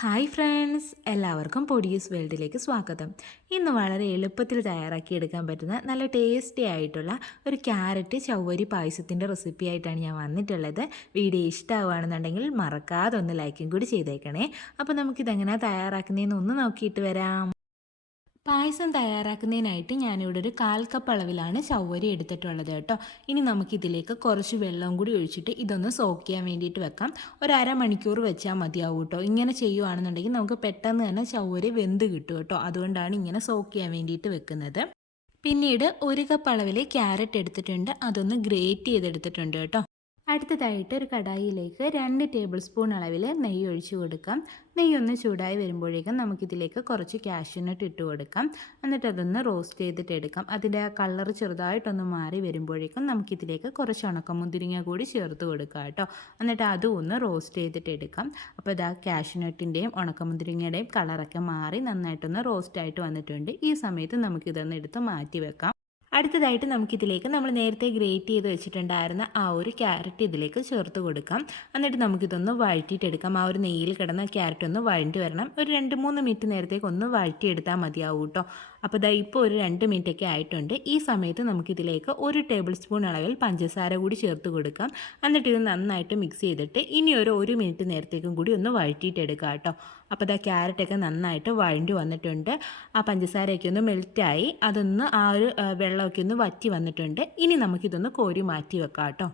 Hi friends എല്ലാവർക്കും പൊടിയൂസ് വേൾഡിലേക്ക് സ്വാഗതം. ഇന്ന് വളരെ എളുപ്പത്തിൽ തയ്യാറാക്കി എടുക്കാൻ പറ്റുന്ന നല്ല ടേസ്റ്റി ആയിട്ടുള്ള ഒരു ക്യാരറ്റ് ചവ്വരി പായസത്തിന്റെ റെസിപ്പി ആയിട്ടാണ് ഞാൻ വന്നിട്ടുള്ളത്. വീഡിയോ ഇഷ്ടമാവുകയാണെന്നുണ്ടെങ്കിൽ മറക്കാതെ ഒന്ന് ലൈക്കും കൂടി ചെയ്തേക്കണേ. അപ്പോൾ നമുക്കിതെങ്ങനെ തയ്യാറാക്കുന്നതെന്ന് ഒന്ന് നോക്കിയിട്ട് വരാം. പായസം തയ്യാറാക്കുന്നതിനായിട്ട് ഞാനിവിടെ ഒരു കാൽ കപ്പ് അളവിലാണ് ചവ്വരി എടുത്തിട്ടുള്ളത് കേട്ടോ. ഇനി നമുക്കിതിലേക്ക് കുറച്ച് വെള്ളം കൂടി ഒഴിച്ചിട്ട് ഇതൊന്ന് സോക്ക് ചെയ്യാൻ വേണ്ടിയിട്ട് വെക്കാം. ഒരു അരമണിക്കൂർ വെച്ചാൽ മതിയാവും കേട്ടോ. ഇങ്ങനെ ചെയ്യുവാണെന്നുണ്ടെങ്കിൽ നമുക്ക് പെട്ടെന്ന് തന്നെ ചവ്വരി വെന്ത് കിട്ടും കേട്ടോ. അതുകൊണ്ടാണ് ഇങ്ങനെ സോക്ക് ചെയ്യാൻ വേണ്ടിയിട്ട് വെക്കുന്നത്. പിന്നീട് ഒരു കപ്പ് അളവിൽ ക്യാരറ്റ് എടുത്തിട്ടുണ്ട്. അതൊന്ന് ഗ്രേറ്റ് ചെയ്തെടുത്തിട്ടുണ്ട് കേട്ടോ. അടുത്തതായിട്ട് ഒരു കടായിയിലേക്ക് രണ്ട് ടേബിൾ സ്പൂൺ അളവിൽ നെയ്യ് ഒഴിച്ചു കൊടുക്കാം. നെയ്യ് ഒന്ന് ചൂടായി വരുമ്പോഴേക്കും നമുക്കിതിലേക്ക് കുറച്ച് കാഷ്യൂനട്ട് ഇട്ട് കൊടുക്കാം. എന്നിട്ട് അതൊന്ന് റോസ്റ്റ് ചെയ്തിട്ട് എടുക്കാം. അതിന്റെ ആ കളർ ചെറുതായിട്ടൊന്ന് മാറി വരുമ്പോഴേക്കും നമുക്കിതിലേക്ക് കുറച്ച് ഉണക്കമുന്തിരിങ്ങ കൂടി ചേർത്ത് കൊടുക്കാം കേട്ടോ. എന്നിട്ട് അതും ഒന്ന് റോസ്റ്റ് ചെയ്തിട്ട് എടുക്കാം. അപ്പോൾ ഇതാ കാഷ്യൂനട്ടിന്റെയും ഉണക്കമുന്തിരിങ്ങയുടെയും കളറൊക്കെ മാറി നന്നായിട്ടൊന്ന് റോസ്റ്റ് ആയിട്ട് വന്നിട്ടുണ്ട്. ഈ സമയത്ത് നമുക്കിതൊന്ന് എടുത്ത് മാറ്റി വെക്കാം. അടുത്തതായിട്ട് നമുക്കിതിലേക്ക് നമ്മൾ നേരത്തെ ഗ്രേറ്റ് ചെയ്ത് വെച്ചിട്ടുണ്ടായിരുന്ന ആ ഒരു ക്യാരറ്റ് ഇതിലേക്ക് ചേർത്ത് കൊടുക്കാം. എന്നിട്ട് നമുക്കിതൊന്ന് വഴറ്റിയിട്ടെടുക്കാം. ആ ഒരു നെയ്യിൽ കിടന്ന ക്യാരറ്റ് ഒന്ന് വഴണ്ടി വരണം. ഒരു രണ്ട് മൂന്ന് മിനിറ്റ് നേരത്തേക്ക് ഒന്ന് വഴറ്റിയെടുത്താൽ മതിയാവും കേട്ടോ അപ്പോൾ ദാ ഇപ്പോൾ ഒരു രണ്ട് മിനിറ്റൊക്കെ ആയിട്ടുണ്ട്. ഈ സമയത്ത് നമുക്കിതിലേക്ക് ഒരു ടേബിൾ സ്പൂൺ അളവിൽ പഞ്ചസാര കൂടി ചേർത്ത് കൊടുക്കാം. എന്നിട്ട് ഇത് നന്നായിട്ട് മിക്സ് ചെയ്തിട്ട് ഇനി ഒരു ഒരു മിനിറ്റ് നേരത്തേക്കും കൂടി ഒന്ന് വഴറ്റിയിട്ടെടുക്കാം കേട്ടോ. അപ്പോൾ ഇതാ ക്യാരറ്റൊക്കെ നന്നായിട്ട് വഴണ്ടി വന്നിട്ടുണ്ട്. ആ പഞ്ചസാരയൊക്കെ ഒന്ന് മെൽറ്റായി അതൊന്ന് ആ ഒരു വെള്ളമൊക്കെ ഒന്ന് വറ്റി വന്നിട്ടുണ്ട്. ഇനി നമുക്കിതൊന്ന് കോരി മാറ്റി വെക്കാം കേട്ടോ.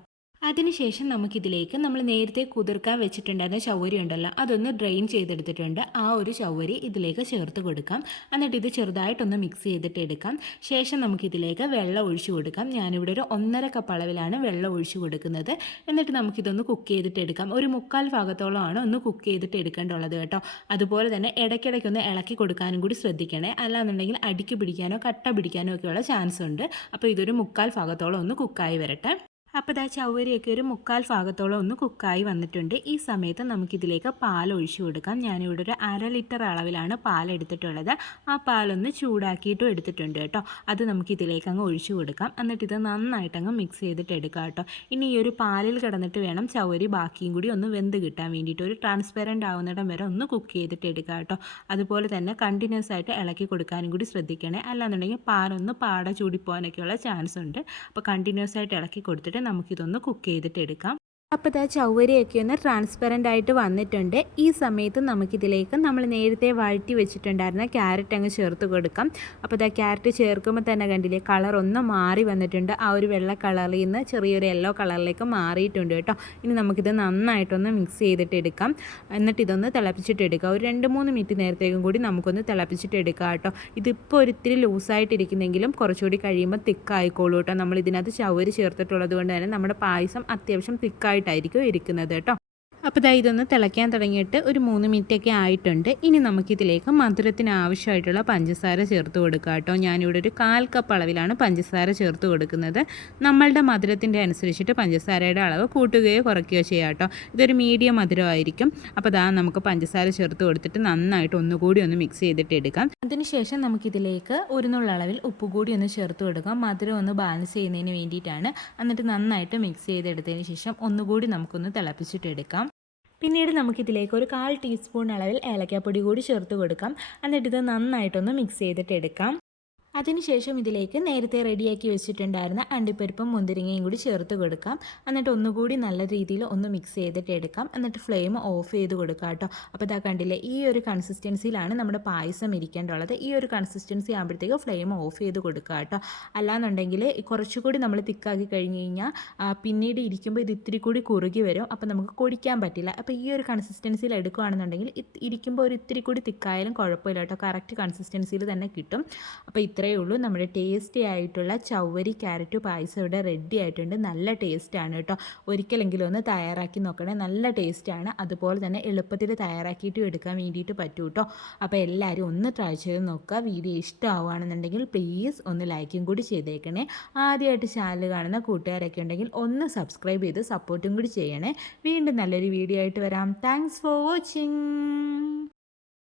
അതിനുശേഷം നമുക്കിതിലേക്ക് നമ്മൾ നേരത്തെ കുതിർക്കാൻ വെച്ചിട്ടുണ്ടായിരുന്ന ചവരി ഉണ്ടല്ലോ അതൊന്ന് ഡ്രെയിൻ ചെയ്തെടുത്തിട്ടുണ്ട്. ആ ഒരു ചവരി ഇതിലേക്ക് ചേർത്ത് കൊടുക്കാം. എന്നിട്ട് ഇത് ചെറുതായിട്ടൊന്ന് മിക്സ് ചെയ്തിട്ട് എടുക്കാം. ശേഷം നമുക്കിതിലേക്ക് വെള്ളം ഒഴിച്ചു കൊടുക്കാം. ഞാനിവിടെ ഒരു ഒന്നര കപ്പ് അളവിലാണ് വെള്ളം ഒഴിച്ചു കൊടുക്കുന്നത്. എന്നിട്ട് നമുക്കിതൊന്ന് കുക്ക് ചെയ്തിട്ട് എടുക്കാം. ഒരു മുക്കാൽ ഭാഗത്തോളമാണ് ഒന്ന് കുക്ക് ചെയ്തിട്ട് എടുക്കേണ്ടുള്ളത് കേട്ടോ. അതുപോലെ തന്നെ ഇടയ്ക്കിടയ്ക്കൊന്ന് ഇളക്കി കൊടുക്കാനും കൂടി ശ്രദ്ധിക്കണേ. അല്ലാന്നുണ്ടെങ്കിൽ അടിക്ക് പിടിക്കാനോ കട്ട പിടിക്കാനോ ഒക്കെയുള്ള ചാൻസ് ഉണ്ട്. അപ്പോൾ ഇതൊരു മുക്കാൽ ഭാഗത്തോളം ഒന്ന് കുക്കായി വരട്ടെ. അപ്പോൾ ഇതാ ചവരിയൊക്കെ ഒരു മുക്കാൽ ഭാഗത്തോളം ഒന്ന് കുക്കായി വന്നിട്ടുണ്ട്. ഈ സമയത്ത് നമുക്കിതിലേക്ക് പാൽ ഒഴിച്ചു കൊടുക്കാം. ഞാനിവിടെ ഒരു അര ലിറ്റർ അളവിലാണ് പാൽ എടുത്തിട്ടുള്ളത്. ആ പാലൊന്ന് ചൂടാക്കിയിട്ടും എടുത്തിട്ടുണ്ട് കേട്ടോ. അത് നമുക്കിതിലേക്ക് അങ്ങ് ഒഴിച്ചു കൊടുക്കാം. എന്നിട്ട് ഇത് നന്നായിട്ട് അങ്ങ് മിക്സ് ചെയ്തിട്ട് എടുക്കാം കേട്ടോ. ഇനി ഈ ഒരു പാലിൽ കിടന്നിട്ട് വേണം ചവരി ബാക്കിയും കൂടി ഒന്ന് വെന്ത് കിട്ടാൻ വേണ്ടിയിട്ട്. ഒരു ട്രാൻസ്പെറന്റ് ആവുന്നിടം വരെ ഒന്ന് കുക്ക് ചെയ്തിട്ട് എടുക്കാം കേട്ടോ. അതുപോലെ തന്നെ കണ്ടിന്യൂസ് ആയിട്ട് ഇളക്കി കൊടുക്കാനും കൂടി ശ്രദ്ധിക്കണേ. അല്ലാന്നുണ്ടെങ്കിൽ പാലൊന്ന് പാട ചൂടിപ്പോകാനൊക്കെയുള്ള ചാൻസ് ഉണ്ട്. അപ്പോൾ കണ്ടിന്യൂസ് ആയിട്ട് ഇളക്കി കൊടുത്തിട്ട് നമുക്കിതൊന്ന് കുക്ക് ചെയ്തിട്ട് എടുക്കാം അപ്പോൾ ഇതാ ചൗവരിയൊക്കെ ഒന്ന് ട്രാൻസ്പെറന്റ് ആയിട്ട് വന്നിട്ടുണ്ട്. ഈ സമയത്ത് നമുക്കിതിലേക്ക് നമ്മൾ നേരത്തെ വഴറ്റി വെച്ചിട്ടുണ്ടായിരുന്ന ക്യാരറ്റ് അങ്ങ് ചേർത്ത് കൊടുക്കാം. അപ്പോൾ ഇതാ ക്യാരറ്റ് ചേർക്കുമ്പോൾ തന്നെ കണ്ടില്ലേ കളർ ഒന്ന് മാറി വന്നിട്ടുണ്ട്. ആ ഒരു വെള്ള കളറിൽ നിന്ന് ചെറിയൊരു യെല്ലോ കളറിലേക്ക് മാറിയിട്ടുണ്ട് കേട്ടോ. ഇനി നമുക്കിത് നന്നായിട്ടൊന്ന് മിക്സ് ചെയ്തിട്ട് എടുക്കാം. എന്നിട്ട് ഇതൊന്ന് തിളപ്പിച്ചിട്ട് എടുക്കാം. ഒരു രണ്ട് മൂന്ന് മിനിറ്റ് നേരത്തേക്കും കൂടി നമുക്കൊന്ന് തിളപ്പിച്ചിട്ട് എടുക്കാം കേട്ടോ. ഇതിപ്പോൾ ഒരിത്തിരി ലൂസായിട്ടിരിക്കുന്നെങ്കിലും കുറച്ചുകൂടി കഴിയുമ്പോൾ തിക്കായിക്കോളൂ കേട്ടോ. നമ്മൾ ഇതിനകത്ത് ചവര് ചേർത്തിട്ടുള്ളത് കൊണ്ട് തന്നെ നമ്മുടെ പായസം അത്യാവശ്യം തിക്കായിട്ട് ആയിട്ടായിരിക്കും ഇരിക്കുന്നത് കേട്ടോ. അപ്പോൾ ഇതാ ഇതൊന്ന് തിളയ്ക്കാൻ തുടങ്ങിയിട്ട് ഒരു മൂന്ന് മിനിറ്റൊക്കെ ആയിട്ടുണ്ട്. ഇനി നമുക്കിതിലേക്ക് മധുരത്തിന് ആവശ്യമായിട്ടുള്ള പഞ്ചസാര ചേർത്ത് കൊടുക്കുക കേട്ടോ. ഞാനിവിടെ ഒരു കാൽ കപ്പ് അളവിലാണ് പഞ്ചസാര ചേർത്ത് കൊടുക്കുന്നത്. നമ്മളുടെ മധുരത്തിന്റെ അനുസരിച്ചിട്ട് പഞ്ചസാരയുടെ അളവ് കൂട്ടുകയോ കുറയ്ക്കുകയോ ചെയ്യാം കേട്ടോ. ഇതൊരു മീഡിയം മധുരമായിരിക്കും. അപ്പോൾ ദാ നമുക്ക് പഞ്ചസാര ചേർത്ത് കൊടുത്തിട്ട് നന്നായിട്ട് ഒന്നുകൂടി ഒന്ന് മിക്സ് ചെയ്തിട്ട് എടുക്കാം. അതിനുശേഷം നമുക്കിതിലേക്ക് ഒരു നുള്ളളവിൽ ഉപ്പ് കൂടി ഒന്ന് ചേർത്ത് കൊടുക്കാം. മധുരം ഒന്ന് ബാലൻസ് ചെയ്യുന്നതിന് വേണ്ടിയിട്ടാണ്. എന്നിട്ട് നന്നായിട്ട് മിക്സ് ചെയ്തെടുത്തതിന് ശേഷം ഒന്നുകൂടി നമുക്കൊന്ന് തിളപ്പിച്ചിട്ട് എടുക്കാം. പിന്നീട് നമുക്കിതിലേക്ക് ഒരു കാൽ ടീസ്പൂൺ അളവിൽ ഏലക്കാപ്പൊടി കൂടി ചേർത്ത് കൊടുക്കാം. എന്നിട്ട് ഇത് നന്നായിട്ടൊന്ന് മിക്സ് ചെയ്തിട്ട് എടുക്കാം അതിനുശേഷം ഇതിലേക്ക് നേരത്തെ റെഡിയാക്കി വെച്ചിട്ടുണ്ടായിരുന്ന അണ്ടിപ്പരിപ്പും മുന്തിരിങ്ങയും കൂടി ചേർത്ത് കൊടുക്കാം. എന്നിട്ട് ഒന്നുകൂടി നല്ല രീതിയിൽ ഒന്ന് മിക്സ് ചെയ്തിട്ട് എടുക്കാം. എന്നിട്ട് ഫ്ലെയിം ഓഫ് ചെയ്ത് കൊടുക്കാം കേട്ടോ. അപ്പോൾ ഇതാ കണ്ടില്ലേ ഈ ഒരു കൺസിസ്റ്റൻസിയിലാണ് നമ്മുടെ പായസം ഇരിക്കേണ്ടുള്ളത് ഈ ഒരു കൺസിസ്റ്റൻസി ആകുമ്പോഴത്തേക്ക് ഫ്ലെയിം ഓഫ് ചെയ്ത് കൊടുക്കുക കേട്ടോ. അല്ലാന്നുണ്ടെങ്കിൽ കുറച്ചുകൂടി നമ്മൾ തിക്കാക്കി കഴിഞ്ഞ് കഴിഞ്ഞാൽ പിന്നീട് ഇരിക്കുമ്പോൾ ഇത് ഇത്തിരി കൂടി കുറുകി വരും. അപ്പോൾ നമുക്ക് കൊടിക്കാൻ പറ്റില്ല. അപ്പോൾ ഈ ഒരു കൺസിസ്റ്റൻസിയിൽ എടുക്കുകയാണെന്നുണ്ടെങ്കിൽ ഇരിക്കുമ്പോൾ ഒരു ഇത്തിരി കൂടി തിക്കായാലും കുഴപ്പമില്ല കേട്ടോ. കറക്റ്റ് കൺസിസ്റ്റൻസിയിൽ തന്നെ കിട്ടും. അപ്പോൾ ഇത്ര ഇത്രയേ ഉള്ളൂ. നമ്മുടെ ടേസ്റ്റി ആയിട്ടുള്ള ചവ്വരി ക്യാരറ്റ് പായസം ഇവിടെ റെഡി ആയിട്ടുണ്ട്. നല്ല ടേസ്റ്റാണ് കേട്ടോ. ഒരിക്കലെങ്കിലും ഒന്ന് തയ്യാറാക്കി നോക്കണേ. നല്ല ടേസ്റ്റാണ് അതുപോലെ തന്നെ എളുപ്പത്തിൽ തയ്യാറാക്കിയിട്ടും എടുക്കാൻ വേണ്ടിയിട്ട് പറ്റൂ കേട്ടോ. അപ്പോൾ എല്ലാവരും ഒന്ന് ട്രൈ ചെയ്ത് നോക്കുക. വീഡിയോ ഇഷ്ടമാവുകയാണെന്നുണ്ടെങ്കിൽ പ്ലീസ് ഒന്ന് ലൈക്കും കൂടി ചെയ്തേക്കണേ. ആദ്യമായിട്ട് ചാനൽ കാണുന്ന കൂട്ടുകാരൊക്കെ ഉണ്ടെങ്കിൽ ഒന്ന് സബ്സ്ക്രൈബ് ചെയ്ത് സപ്പോർട്ടും കൂടി ചെയ്യണേ. വീണ്ടും നല്ലൊരു വീഡിയോ ആയിട്ട് വരാം. Thanks for watching